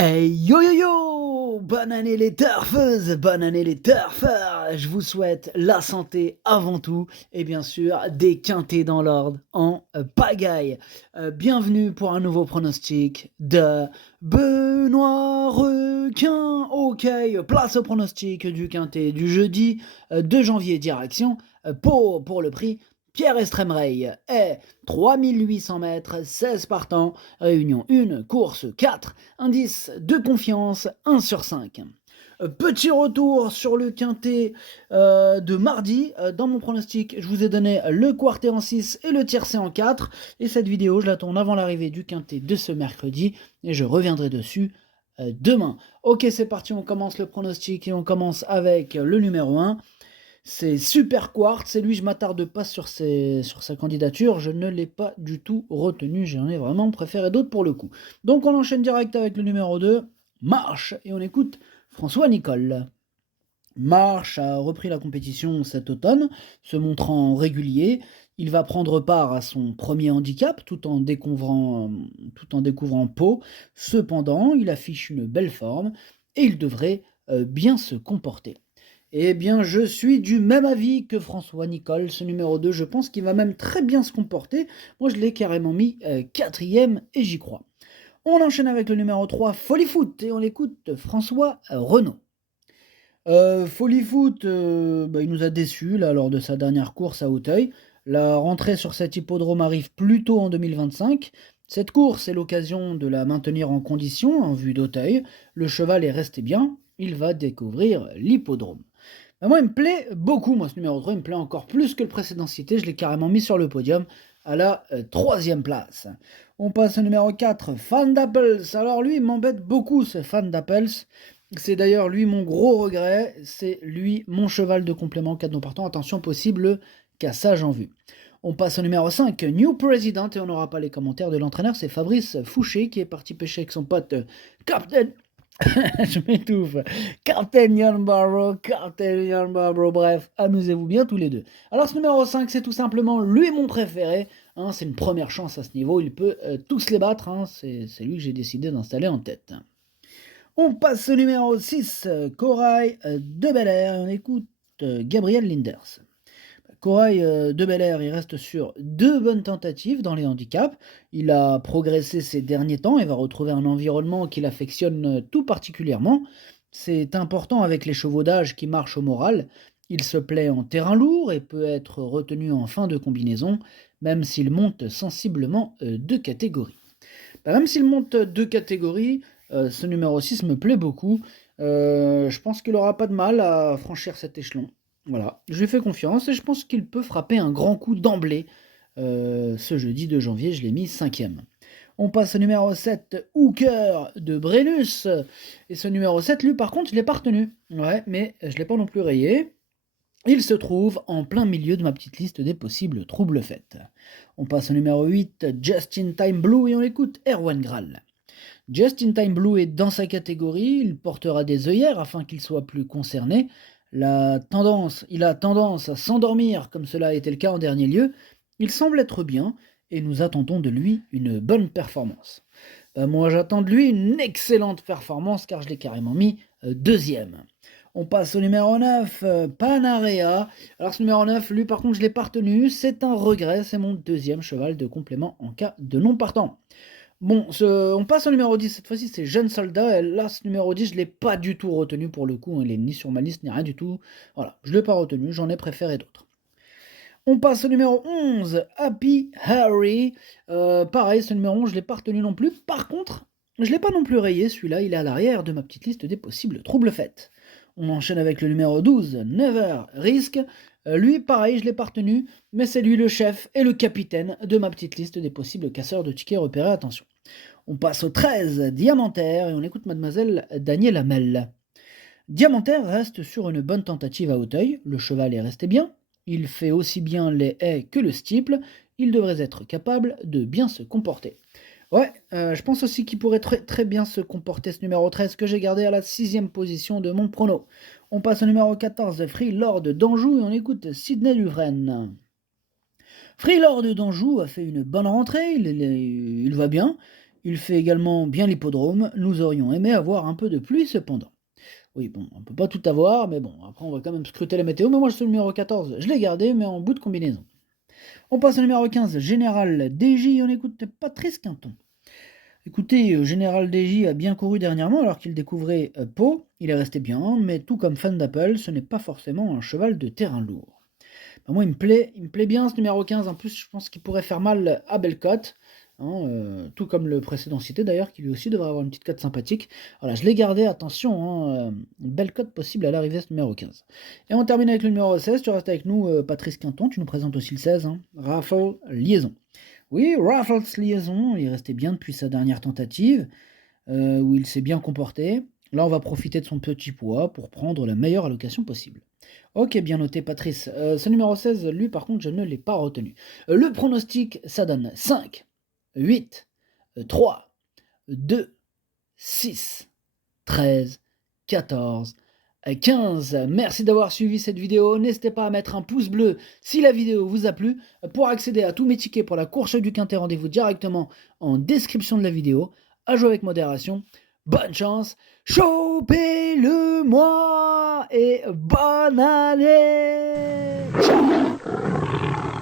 Hey yo yo yo! Bonne année les turfeuses, bonne année les turfeurs! Je vous souhaite la santé avant tout et bien sûr des quintés dans l'ordre en pagaille. Bienvenue pour un nouveau pronostic de Benoît Requin. Ok, place au pronostic du quintet du jeudi 2 janvier direction pour le prix Pierre Estremreil est 3800 mètres, 16 partants, réunion 1, course 4, indice de confiance 1 sur 5. Petit retour sur le quintet de mardi. Dans mon pronostic, je vous ai donné le quartet en 6 et le tiercé en 4. Et cette vidéo, je la tourne avant l'arrivée du quintet de ce mercredi. Et je reviendrai dessus demain. Ok, c'est parti, on commence le pronostic et on commence avec le numéro 1. C'est Super Quartz, c'est lui, je m'attarde pas sur sa candidature, je ne l'ai pas du tout retenu, j'en ai vraiment préféré d'autres pour le coup. Donc on enchaîne direct avec le numéro 2, Marche, et on écoute François Nicole. Marche a repris la compétition cet automne, se montrant régulier. Il va prendre part à son premier handicap tout en découvrant Pau. Cependant, il affiche une belle forme et il devrait bien se comporter. Eh bien, je suis du même avis que François Nicole, ce numéro 2, je pense qu'il va même très bien se comporter. Moi, je l'ai carrément mis quatrième et j'y crois. On enchaîne avec le numéro 3, Folie Foot, et on écoute François Renaud. Folie Foot, il nous a déçus là, lors de sa dernière course à Auteuil. La rentrée sur cet hippodrome arrive plus tôt en 2025. Cette course est l'occasion de la maintenir en condition en vue d'Auteuil. Le cheval est resté bien, il va découvrir l'hippodrome. Moi, il me plaît beaucoup, moi, ce numéro 3, il me plaît encore plus que le précédent cité, je l'ai carrément mis sur le podium à la troisième place. On passe au numéro 4, Fan d'Apples. Alors lui, il m'embête beaucoup, ce Fan d'Apples. C'est d'ailleurs lui mon gros regret, c'est lui mon cheval de complément, 4 non partant. Attention, possible cassage en vue. On passe au numéro 5, New President, et on n'aura pas les commentaires de l'entraîneur, c'est Fabrice Fouché qui est parti pêcher avec son pote Captain je m'étouffe. Captain Yarnborough, bref, amusez-vous bien tous les deux. Alors ce numéro 5, c'est tout simplement lui mon préféré. Hein, c'est une première chance à ce niveau, il peut tous les battre. Hein, c'est lui que j'ai décidé d'installer en tête. On passe au numéro 6, Corail de Bel Air, et on écoute Gabriel Linders. Corail de Bel Air, il reste sur 2 bonnes tentatives dans les handicaps. Il a progressé ces derniers temps et va retrouver un environnement qu'il affectionne tout particulièrement. C'est important avec les chevaux d'âge qui marchent au moral. Il se plaît en terrain lourd et peut être retenu en fin de combinaison, même s'il monte sensiblement 2 catégories. Même s'il monte 2 catégories, ce numéro 6 me plaît beaucoup. Je pense qu'il n'aura pas de mal à franchir cet échelon. Voilà, je lui fais confiance et je pense qu'il peut frapper un grand coup d'emblée. Ce jeudi 2 janvier, je l'ai mis 5e. On passe au numéro 7, Hooker de Brennus. Et ce numéro 7, lui, par contre, je ne l'ai pas retenu. Ouais, mais je ne l'ai pas non plus rayé. Il se trouve en plein milieu de ma petite liste des possibles troubles faits. On passe au numéro 8, Just in Time Blue, et on écoute Erwan Graal. Just in Time Blue est dans sa catégorie, il portera des œillères afin qu'il soit plus concerné. Il a tendance à s'endormir comme cela a été le cas en dernier lieu. Il semble être bien et nous attendons de lui une bonne performance. Moi j'attends de lui une excellente performance car je l'ai carrément mis deuxième. On passe au numéro 9, Panarea. Alors ce numéro 9, lui par contre je ne l'ai pas retenu, c'est un regret, c'est mon deuxième cheval de complément en cas de non partant. Bon, on passe au numéro 10, cette fois-ci c'est Jeune Soldat, et là ce numéro 10 je ne l'ai pas du tout retenu pour le coup, il est ni sur ma liste ni rien du tout, voilà, je ne l'ai pas retenu, j'en ai préféré d'autres. On passe au numéro 11, Happy Harry, pareil ce numéro 11 je ne l'ai pas retenu non plus, par contre je ne l'ai pas non plus rayé, celui-là il est à l'arrière de ma petite liste des possibles troubles faits. On enchaîne avec le numéro 12, Never Risk. Lui, pareil, je ne l'ai pas retenu, mais c'est lui le chef et le capitaine de ma petite liste des possibles casseurs de tickets repérés. Attention. On passe au 13, Diamantaire, et on écoute mademoiselle Danielle Hamel. Diamantaire reste sur une bonne tentative à Auteuil, le cheval est resté bien, il fait aussi bien les haies que le steeple, il devrait être capable de bien se comporter. Ouais, je pense aussi qu'il pourrait très, très bien se comporter ce numéro 13 que j'ai gardé à la 6e position de mon prono. On passe au numéro 14, Free Lord d'Anjou, et on écoute Sidney Dufresne. Free Lord d'Anjou a fait une bonne rentrée, il va bien. Il fait également bien l'hippodrome. Nous aurions aimé avoir un peu de pluie cependant. Oui, bon, on peut pas tout avoir, mais bon, après on va quand même scruter la météo. Mais moi, ce numéro 14, je l'ai gardé, mais en bout de combinaison. On passe au numéro 15, Général DJ. On écoute Patrice Quinton. Écoutez, Général DJ a bien couru dernièrement alors qu'il découvrait Pau. Il est resté bien, mais tout comme Fan d'Apple, ce n'est pas forcément un cheval de terrain lourd. Ben, moi, il me plaît bien ce numéro 15. En plus, je pense qu'il pourrait faire mal à Bellecote. Hein, tout comme le précédent cité d'ailleurs, qui lui aussi devrait avoir une petite cote sympathique. Voilà, je l'ai gardé, attention, hein, une belle cote possible à l'arrivée ce numéro 15. Et on termine avec le numéro 16, tu restes avec nous, Patrice Quinton, tu nous présentes aussi le 16, hein, Raffle Liaison. Oui, Raffles Liaison, il restait bien depuis sa dernière tentative, où il s'est bien comporté. Là, on va profiter de son petit poids pour prendre la meilleure allocation possible. Ok, bien noté, Patrice. Ce numéro 16, lui, par contre, je ne l'ai pas retenu. Le pronostic, ça donne 5, 8, 3, 2, 6, 13, 14, 15. Merci d'avoir suivi cette vidéo. N'hésitez pas à mettre un pouce bleu si la vidéo vous a plu. Pour accéder à tous mes tickets pour la course du Quintet, rendez-vous directement en description de la vidéo. À jouer avec modération. Bonne chance, chopez-le moi et bonne année. Ciao.